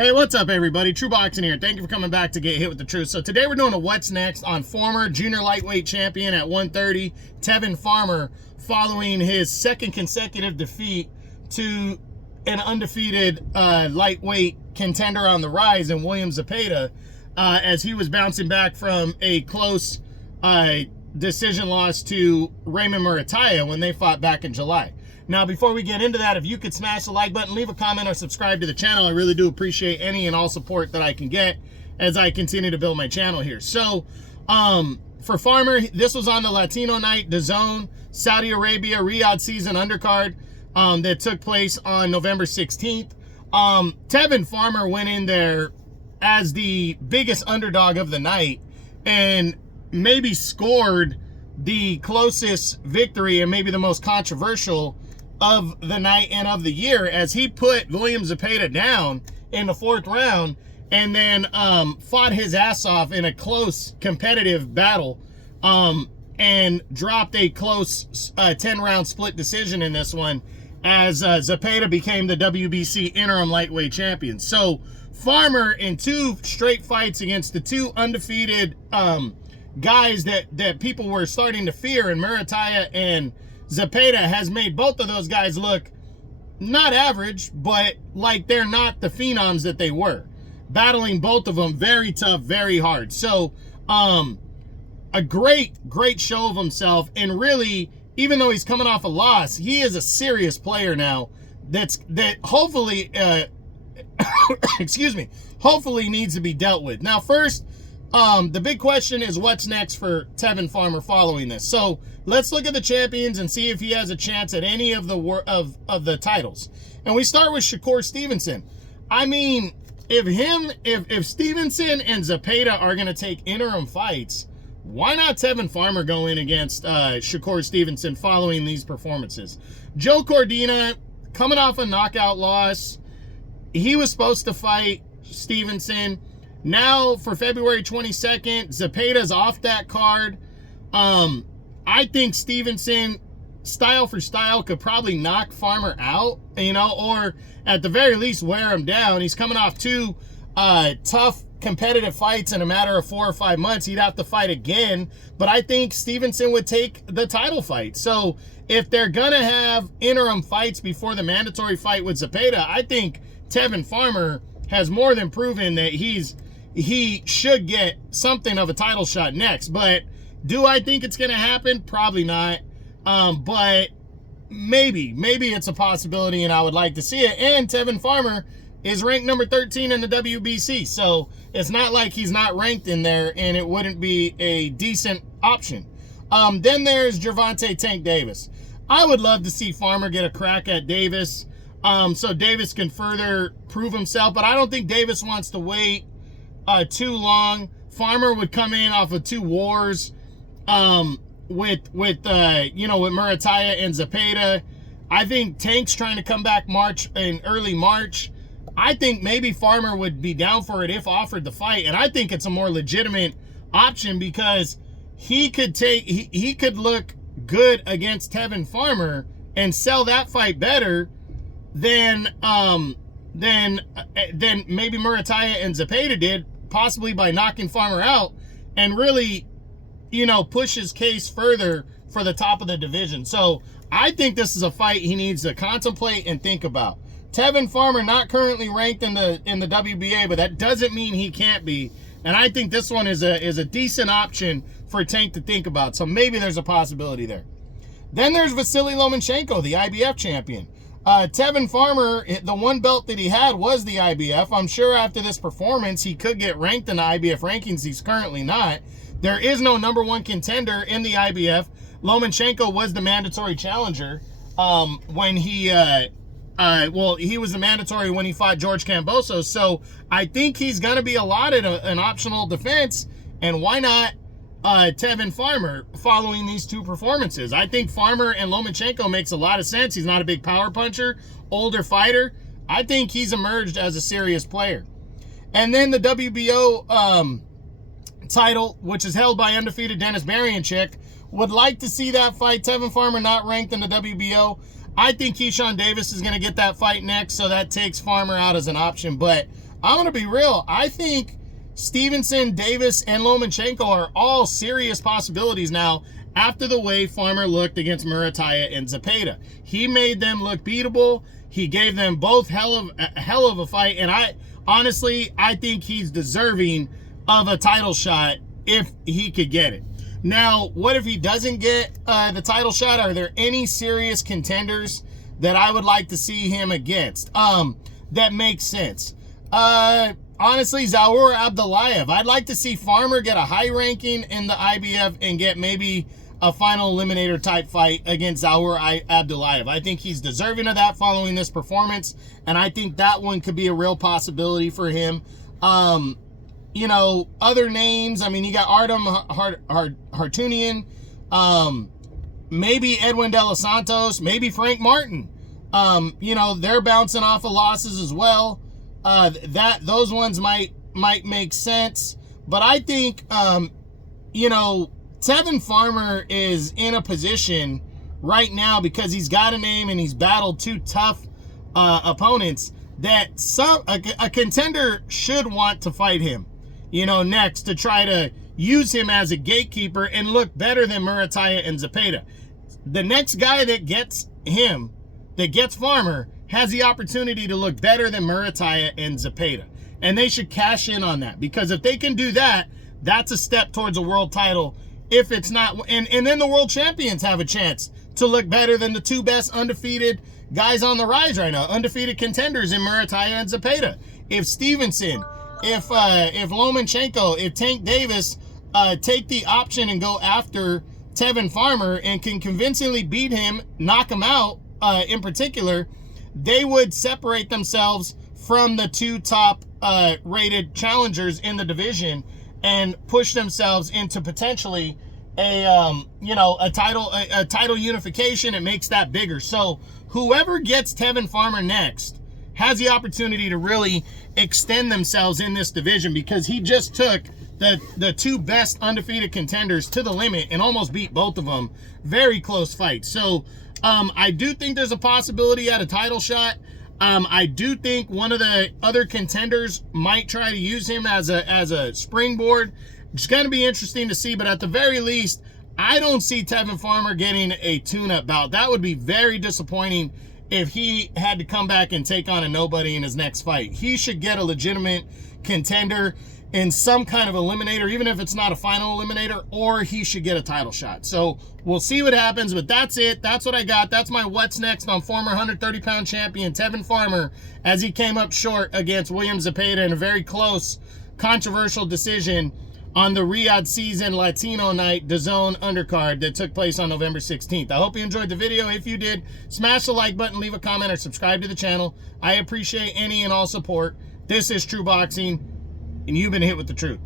Hey, what's up, everybody? True Boxing here. Thank you for coming back to Get Hit with the Truth. So today we're doing a What's Next on former junior lightweight champion at 130, Tevin Farmer, following his second consecutive defeat to an undefeated lightweight contender on the rise in William Zepeda, as he was bouncing back from a close decision loss to Raymond Murataya when they fought back in July. Now, before we get into that, if you could smash the like button, leave a comment, or subscribe to the channel, I really do appreciate any and all support that I can get as I continue to build my channel here. So, for Farmer, this was on the Latino Night, DAZN, Saudi Arabia, Riyadh season undercard that took place on November 16th. Tevin Farmer went in there as the biggest underdog of the night and maybe scored the closest victory and maybe the most controversial of the night and of the year, as he put William Zepeda down in the 4th round and then fought his ass off in a close competitive battle and dropped a close 10-round split decision in this one, as Zepeda became the WBC interim lightweight champion. So Farmer, in 2 straight fights against the 2 undefeated guys that people were starting to fear, and Murataya and Zepeda, has made both of those guys look not average, but like they're not the phenoms that they were. Battling both of them very tough, very hard. So a great show of himself, and really, even though he's coming off a loss, he is a serious player now that hopefully excuse me, hopefully needs to be dealt with. Now, first, the big question is what's next for Tevin Farmer following this. So let's look at the champions and see if he has a chance at any of the titles. And we start with Shakur Stevenson. I mean, if Stevenson and Zepeda are going to take interim fights, why not Tevin Farmer go in against Shakur Stevenson following these performances? Joe Cordina, coming off a knockout loss, he was supposed to fight Stevenson. Now, for February 22nd, Zepeda's off that card. I think Stevenson, style for style, could probably knock Farmer out, or at the very least wear him down. He's coming off 2 tough competitive fights in a matter of 4 or 5 months. He'd have to fight again, but I think Stevenson would take the title fight. So if they're gonna have interim fights before the mandatory fight with Zepeda, I think Tevin Farmer has more than proven that he should get something of a title shot next. But do I think it's going to happen? Probably not. But maybe it's a possibility, and I would like to see it. And Tevin Farmer is ranked number 13 in the WBC, so it's not like he's not ranked in there and it wouldn't be a decent option. Then there's Gervonta Tank Davis. I would love to see Farmer get a crack at Davis, so Davis can further prove himself, but I don't think Davis wants to wait too long. Farmer would come in off of 2 wars with Murataya and Zepeda. I think Tank's trying to come back early March. I think maybe Farmer would be down for it if offered the fight, and I think it's a more legitimate option because he could look good against Tevin Farmer and sell that fight better than maybe Murataya and Zepeda did, possibly by knocking Farmer out, and really, push his case further for the top of the division. So I think this is a fight he needs to contemplate and think about. Tevin Farmer not currently ranked in the WBA, but that doesn't mean he can't be. And I think this one is a decent option for Tank to think about. So maybe there's a possibility there. Then there's Vasily Lomachenko, the IBF champion. Tevin Farmer, the one belt that he had was the IBF. I'm sure after this performance, he could get ranked in the IBF rankings. He's currently not. There is no number 1 contender in the IBF. Lomachenko was the mandatory challenger when he was the mandatory when he fought George Kambosos. So I think he's going to be allotted an optional defense. And why not Tevin Farmer following these 2 performances? I think Farmer and Lomachenko makes a lot of sense. He's not a big power puncher, older fighter. I think he's emerged as a serious player. And then the WBO title, which is held by undefeated Dennis Berianchik, would like to see that fight. Tevin Farmer not ranked in the WBO. I think Keyshawn Davis is going to get that fight next, so that takes Farmer out as an option. But I'm going to be real. I think Stevenson, Davis, and Lomachenko are all serious possibilities now after the way Farmer looked against Murataya and Zepeda. He made them look beatable. He gave them both hell of a fight, and I think he's deserving of a title shot if he could get it. Now, what if he doesn't get the title shot? Are there any serious contenders that I would like to see him against that makes sense? Honestly, Zaur Abdullayev. I'd like to see Farmer get a high ranking in the IBF and get maybe a final eliminator type fight against Zaur Abdullayev. I think he's deserving of that following this performance, and I think that one could be a real possibility for him. You know, other names, I mean, you got Artem Hartunian, maybe Edwin De Los Santos, maybe Frank Martin. You know, they're bouncing off of losses as well. Those ones might make sense, but I think, you know, Tevin Farmer is in a position right now because he's got a name and he's battled two tough opponents that a contender should want to fight him, you know, next to try to use him as a gatekeeper and look better than Murataya and Zepeda. The next guy that gets him, that gets Farmer, has the opportunity to look better than Murataya and Zepeda. And they should cash in on that, because if they can do that, that's a step towards a world title. If it's not, and then the world champions have a chance to look better than the two best undefeated guys on the rise right now, undefeated contenders in Murataya and Zepeda. If Stevenson, if Lomachenko, if Tank Davis take the option and go after Tevin Farmer and can convincingly beat him, knock him out in particular, they would separate themselves from the two top rated challengers in the division and push themselves into potentially a you know, a title unification. It makes that bigger. So whoever gets Tevin Farmer next has the opportunity to really extend themselves in this division, because he just took the two best undefeated contenders to the limit and almost beat both of them. Very close fight. So I do think there's a possibility at a title shot. I do think one of the other contenders might try to use him as a springboard. It's going to be interesting to see, but at the very least, I don't see Tevin Farmer getting a tune-up bout. That would be very disappointing if he had to come back and take on a nobody in his next fight. He should get a legitimate contender in some kind of eliminator, even if it's not a final eliminator, or he should get a title shot. So we'll see what happens, but that's it. That's what I got. That's my what's next on former 130-pound champion Tevin Farmer, as he came up short against William Zepeda in a very close, controversial decision on the Riyadh Season Latino Night DAZN undercard that took place on November 16th. I hope you enjoyed the video. If you did, smash the like button, leave a comment, or subscribe to the channel. I appreciate any and all support. This is True Boxing, and you've been hit with the truth.